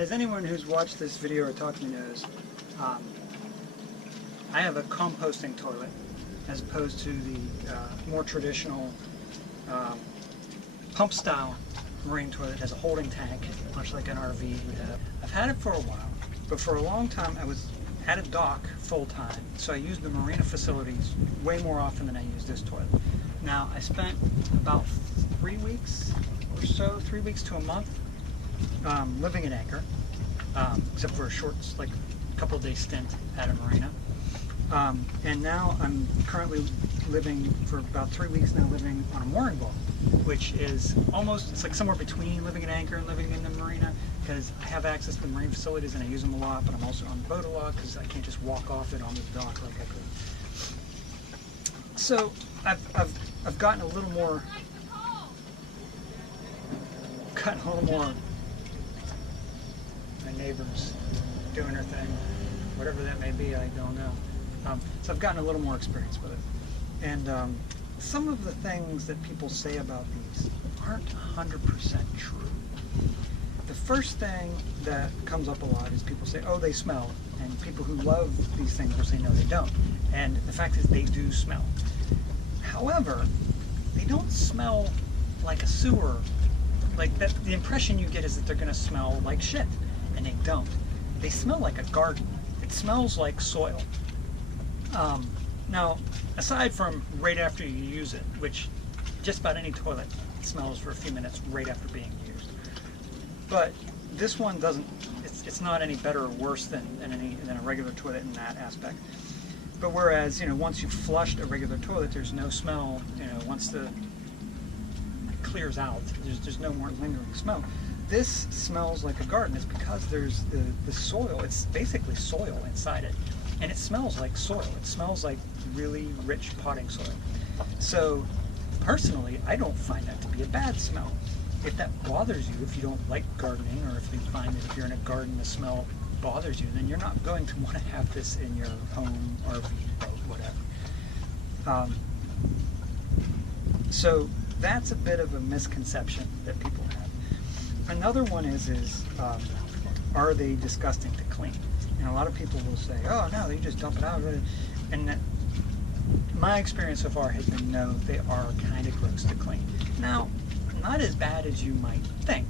As anyone who's watched this video or talked to me knows, I have a composting toilet as opposed to the more traditional pump style marine toilet. It has a holding tank, much like an RV would have. I've had it for a while, but for a long time I was at a dock full time, so I used the marina facilities way more often than I use this toilet. Now, I spent about 3 weeks or so, 3 weeks to a month, living at anchor, except for a short, like couple of day stint at a marina. And now I'm currently living for about 3 weeks now, living on a mooring boat, which is almost, it's like somewhere between living at anchor and living in the marina, because I have access to the marine facilities and I use them a lot, but I'm also on the boat a lot because I can't just walk off it on the dock like I could. So I've gotten a little more, my neighbor's doing her thing, whatever that may be, I don't know. So I've gotten a little more experience with it. And some of the things that people say about these aren't 100% true. The first thing that comes up a lot is people say, oh, they smell. And people who love these things will say, no, they don't. And the fact is they do smell. However, they don't smell like a sewer. Like that, the impression you get is that they're going to smell like shit. And they don't. They smell like a garden. It smells like soil. Now, aside from right after you use it, which just about any toilet smells for a few minutes right after being used. But this one doesn't, it's not any better or worse than a regular toilet in that aspect. But whereas, once you've flushed a regular toilet, there's no smell, once it clears out, there's no more lingering smell. This smells like a garden. It's because there's the soil, it's basically soil inside it. And it smells like soil. It smells like really rich potting soil. So personally, I don't find that to be a bad smell. If that bothers you, if you don't like gardening, or if you find that if you're in a garden the smell bothers you, then you're not going to want to have this in your home, RV, boat, whatever. So that's a bit of a misconception that people have. Another one is are they disgusting to clean? And a lot of people will say, oh no, you just dump it out. And my experience so far has been, no, they are kind of gross to clean. Now, not as bad as you might think.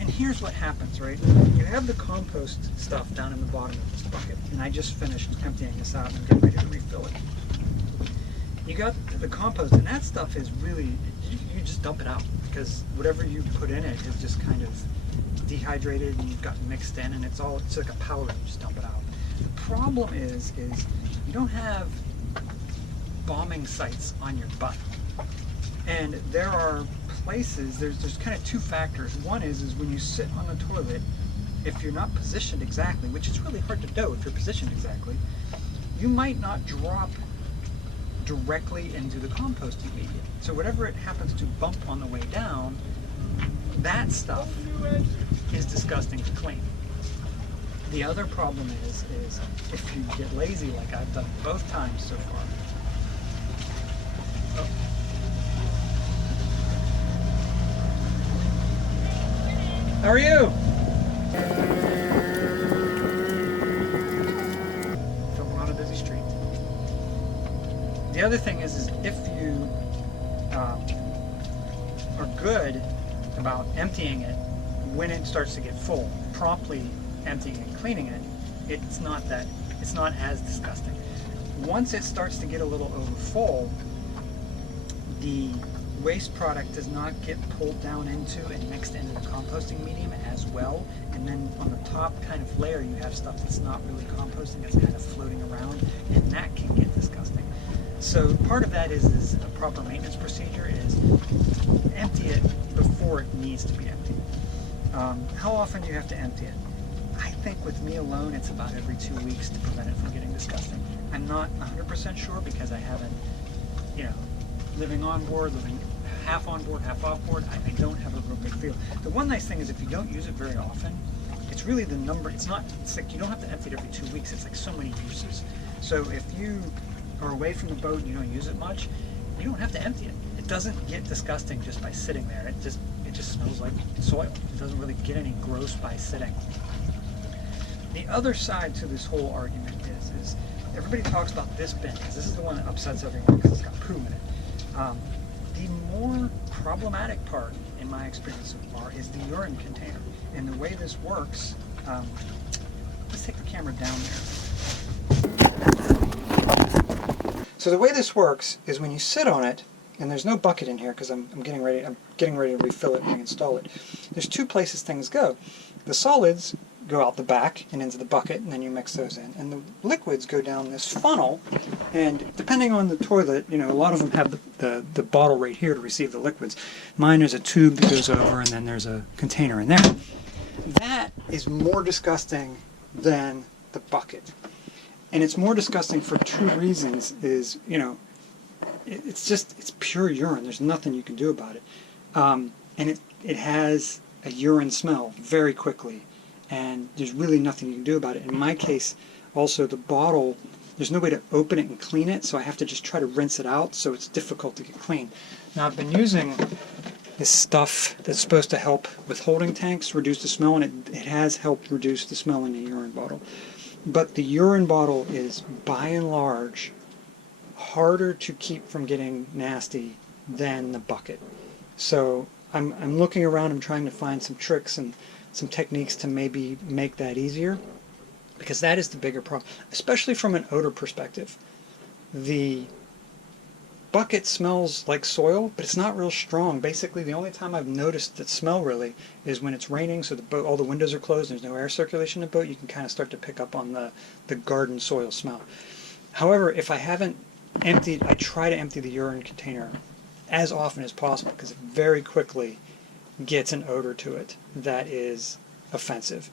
And here's what happens, right? You have the compost stuff down in the bottom of this bucket, and I just finished emptying this out and I'm getting ready to refill it. You got the compost, and that stuff is really, you just dump it out, because whatever you put in it is just kind of dehydrated and you've got mixed in, and it's like a powder. You just dump it out. The problem is you don't have bombing sites on your butt, and there are places. There's kind of two factors. One is when you sit on the toilet, if you're not positioned exactly, which is really hard to do if you're positioned exactly, you might not drop directly into the composting medium. So whatever it happens to bump on the way down, that stuff is disgusting to clean. The other problem is if you get lazy, like I've done both times so far. Oh. How are you? Filming on a busy street. The other thing is if you are good about emptying it when it starts to get full, promptly emptying and cleaning it, it's not as disgusting. Once it starts to get a little over full, the waste product does not get pulled down into and mixed into the composting medium as well, and then on the top kind of layer you have stuff that's not really composting, that's kind of floating around, and that can get disgusting. So part of that is a proper maintenance procedure is empty it before it needs to be emptied. How often do you have to empty it? I think with me alone, it's about every 2 weeks to prevent it from getting disgusting. I'm not 100% sure because I haven't, living on board, living half on board, half off board, I don't have a real big feel. The one nice thing is if you don't use it very often, it's really the number, it's like you don't have to empty it every 2 weeks, it's like so many uses. So if you are away from the boat and you don't use it much, you don't have to empty it. It doesn't get disgusting just by sitting there. It it just smells like soil. It doesn't really get any gross by sitting. The other side to this whole argument is everybody talks about this bin, because this is the one that upsets everyone because it's got poo in it. The more problematic part, in my experience so far, is the urine container. And the way this works, let's take the camera down there. So the way this works is when you sit on it, and there's no bucket in here because I'm getting ready to refill it and install it. There's two places things go. The solids go out the back and into the bucket, and then you mix those in. And the liquids go down this funnel, and depending on the toilet, a lot of them have the bottle right here to receive the liquids. Mine is a tube that goes over, and then there's a container in there. That is more disgusting than the bucket. And it's more disgusting for two reasons, it's pure urine. There's nothing you can do about it. And it has a urine smell very quickly. And there's really nothing you can do about it. In my case, also the bottle, there's no way to open it and clean it, so I have to just try to rinse it out, so it's difficult to get clean. Now I've been using this stuff that's supposed to help with holding tanks, reduce the smell, and it has helped reduce the smell in the urine bottle. But the urine bottle is, by and large, harder to keep from getting nasty than the bucket. So I'm looking around, I'm trying to find some tricks and some techniques to maybe make that easier, because that is the bigger problem, especially from an odor perspective. The bucket smells like soil, but it's not real strong. Basically, the only time I've noticed that smell really is when it's raining, so the boat, all the windows are closed, there's no air circulation in the boat, you can kind of start to pick up on the garden soil smell. However, if I haven't emptied, I try to empty the urine container as often as possible, because it very quickly gets an odor to it that is offensive.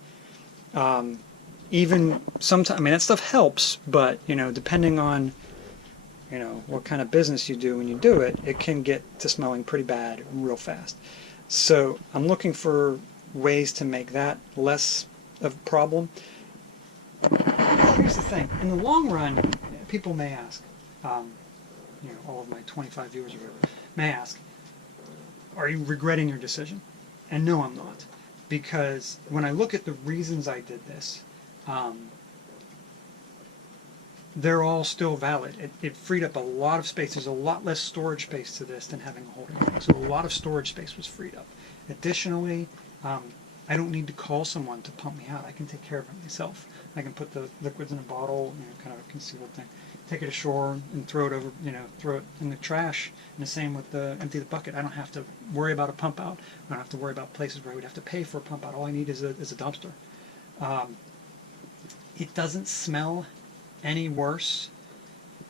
Even sometimes, that stuff helps, but depending on what kind of business you do when you do it, it can get to smelling pretty bad real fast. So I'm looking for ways to make that less of a problem. Here's the thing: in the long run, people may ask, all of my 25 viewers or whatever may ask, are you regretting your decision? And no, I'm not. Because when I look at the reasons I did this, they're all still valid. It freed up a lot of space. There's a lot less storage space to this than having a holding tank. So a lot of storage space was freed up. Additionally, I don't need to call someone to pump me out. I can take care of it myself. I can put the liquids in a bottle, kind of a concealed thing, take it ashore and throw it over, throw it in the trash. And the same with empty the bucket. I don't have to worry about a pump out. I don't have to worry about places where I would have to pay for a pump out. All I need is a dumpster. It doesn't smell any worse,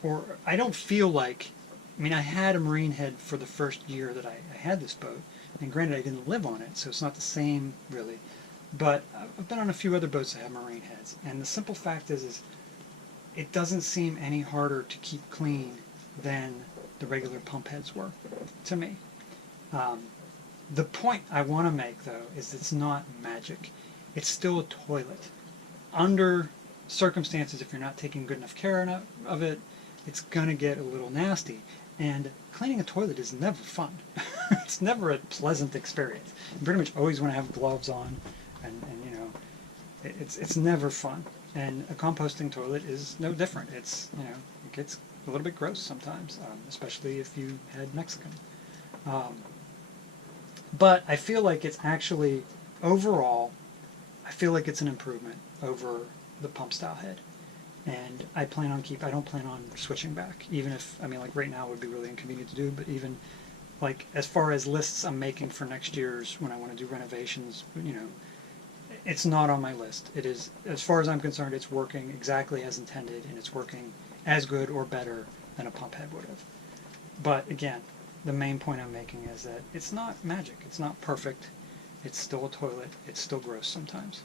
or I don't feel like, I had a marine head for the first year that I had this boat, and granted I didn't live on it, so it's not the same really, but I've been on a few other boats that have marine heads, and the simple fact is it doesn't seem any harder to keep clean than the regular pump heads were, to me. The point I want to make, though, is it's not magic. It's still a toilet. Under circumstances, if you're not taking good enough care of it, it's going to get a little nasty. And cleaning a toilet is never fun. It's never a pleasant experience. You pretty much always want to have gloves on, and it's never fun. And a composting toilet is no different. It's, it gets a little bit gross sometimes, especially if you had Mexican. But I feel like it's actually, overall, I feel like it's an improvement over the pump style head. And I don't plan on switching back, even if, like right now it would be really inconvenient to do, but even like as far as lists I'm making for next year's when I want to do renovations, it's not on my list. It is, as far as I'm concerned, it's working exactly as intended, and it's working as good or better than a pump head would have. But again, the main point I'm making is that it's not magic. It's not perfect. It's still a toilet. It's still gross sometimes.